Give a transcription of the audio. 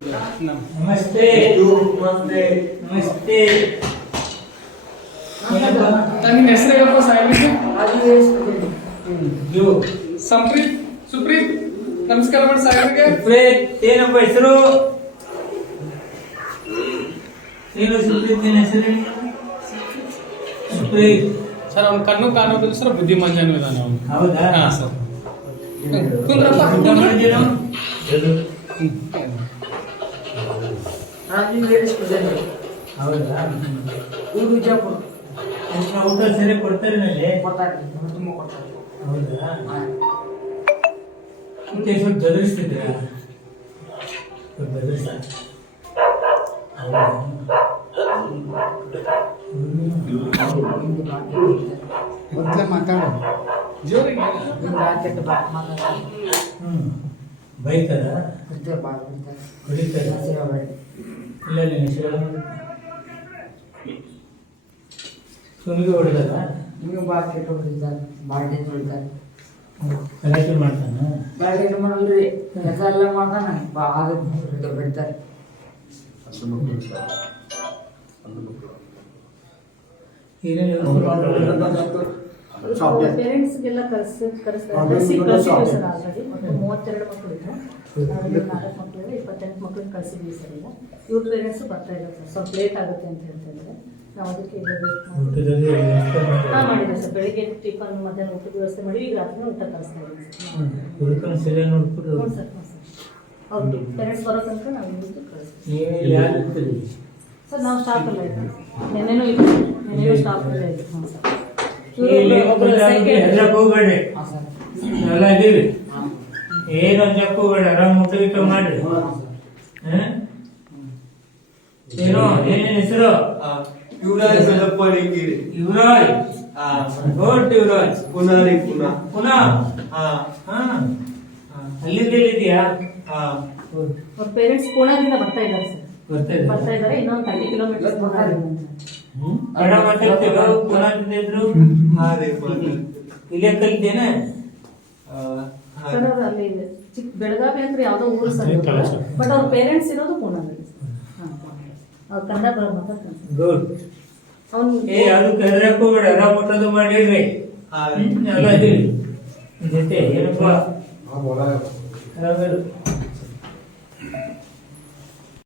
ನಮಸ್ತೆ ನಮಸ್ತೆ ನಮಸ್ತೆ. ನಿನ್ನ ಹೆಸರೇನಪ್ಪ ಸಾಹೇಬ್ರಿಗೆ? ಸಂಪ್ರೀತ್ ಸುಪ್ರೀತ್ ನಮಸ್ಕಾರ ಮಾಡಿ ಸಾಹೇಬ್ರಿಗೆ. ಸುಪ್ರೀತ್ ಏನಪ್ಪ ಹೆಸರು? ಏನು ಸುಪ್ರೀತ್ ನಿನ್ನ ಹೆಸರು? ಸುಪ್ರೀತ್ ಸರ್ ಅವ್ನ ಕಣ್ಣು ಕಾಣೋದಿಲ್ಲ ಸರ್, ಬುದ್ಧಿಮಾಂದ್ಯನೂ ಇದಾನೆ ಅವನು. ಹೌದಾ? ಹಾ ಸರ್. ಕುಂದ್ರಪ್ಪ ಊಟ ಮಾಡಿದ್ದೀರಾ? ಹೌದಾ? ಊಟ ಸರಿ ಕೊಡ್ತಾರೆ ಮೇಲೆ? ಹೌದಾ? ಮತ್ತೆ ಸ್ವಲ್ಪ ಬೆದರಿಸ್ತಿದ್ರ? ಬೆದರಿಸ ಮಾತಾಡೋ ಜೋರಿಗೆ ಬೈತಾರ ಹೊಡಿತಾರ? ಇಲ್ಲ ನಿನ್ನ ಹೆಸರು ಸುಮ್ಗೆ ಹೊಡೆದಾರ? ಕಲೆಕ್ಟ್ ಮಾಡ್ತಾನ? ಪೇರೆಂಟ್ಸ್ಗೆಲ್ಲ ಕರೆಸಿ ಆಲ್ರೆಡಿ 32 ಮಕ್ಕಳು ಇದ್ರು. 4 ಮಕ್ಕಳು 28 ಮಕ್ಕಳಿಗೆ ಕಳಿಸಿದ್ವಿ ಸರ್. ಈಗ ಇವ್ರ ಪೇರೆಂಟ್ಸ್ ಬರ್ತಾ ಇಲ್ಲ ಸರ್, ಸ್ವಲ್ಪ ಲೇಟ್ ಆಗುತ್ತೆ ಅಂತ ಹೇಳ್ತಾ ಇದ್ದಾರೆ. ನಾವು ಅದಕ್ಕೆ ಮಾಡಿದ್ವಿ ಸರ್. ಬೆಳಿಗ್ಗೆ ಟಿಫನ್, ಮಧ್ಯಾಹ್ನ ಊಟದ ವ್ಯವಸ್ಥೆ ಮಾಡಿ ಈಗ ರಾತ್ರಿ ಊಟ ಕಳಿಸ್ತಾ ಇದ್ದೀವಿ ಸರ್. ಹ್ಞೂ ಸರ್. ಹೌದು, ಪೇರೆಂಟ್ಸ್ ಬರೋ ತನಕ ನಾವು ಇಲ್ಲಿಂದ ಕಳಿಸ್ತೀವಿ ಸರ್. ನಾವು ಸ್ಟಾಫ್ ಎಲ್ಲ ಇದ್ದೀವಿ. ನೆನ್ನೆನೂ ಇದ್ದೀವಿ, ನೆನ್ನೆನೂ ಸ್ಟಾಫ್ ಎಲ್ಲ ಇದ್ದೀವಿ. ಹ್ಞೂ ಸರ್. ಎಲ್ಲ ಇದೀವಿ. ಏನು ಜಪ್ಪುಬೇಡ, ಆರಾಮ್ ಊಟ ಗೀಟ ಮಾಡ್ರಿ. ಏನೋ ಏನೇನು ಹೆಸರು? ಯುವರಾಜ್ ಯುವರಾಜ್. ಗುಡ್ ಯುವರಾಜ್. ಪುನಃ ಅಲ್ಲಿಂದ ಎಲ್ಲಿದ್ಯಾ? ಅವ್ರ ಪೇರೆಂಟ್ಸ್ ಪುಣೆದಿಂದ ಬರ್ತಾ ಇದ್ದಾರೆ ಸರ್. ಬರ್ತಾ ಇದ್ದಾರೆ. ಇನ್ನೊಂದು 30 ಕಿಲೋಮೀಟರ್ ಕನ್ನಡ ಮಾತಾಡ್ತೇವೆ. ಪುನಃ ಇದ್ರು ಇಲ್ಲೇ ಕಲಿತೇನೆ. ಸರ್ ಅವ್ರು ಅಲ್ಲಿ ಚಿಕ್ಕ ಬೆಳಗಾವಿ ಅಂದ್ರೆ ಯಾವ್ದೋ ಊರು ಸರ್, ಬಟ್ ಅವ್ರ ಪೇರೆಂಟ್ಸ್ ಇರೋದು ಪುಣೆದಲ್ಲಿ. ಅವ್ರು ಕನ್ನಡ ಮಾತಾಡ್ತಾರೆ. ಗುಡ್. ಅದು ಕರೆಯಕ್ಕೂ ಬೇಡ, ಆರಾಮ್ ಊಟದು ಮಾಡಿಡ್ರಿ. ಎಲ್ಲ ಇದೀವಿ ಜೊತೆ. ಏನಪ್ಪ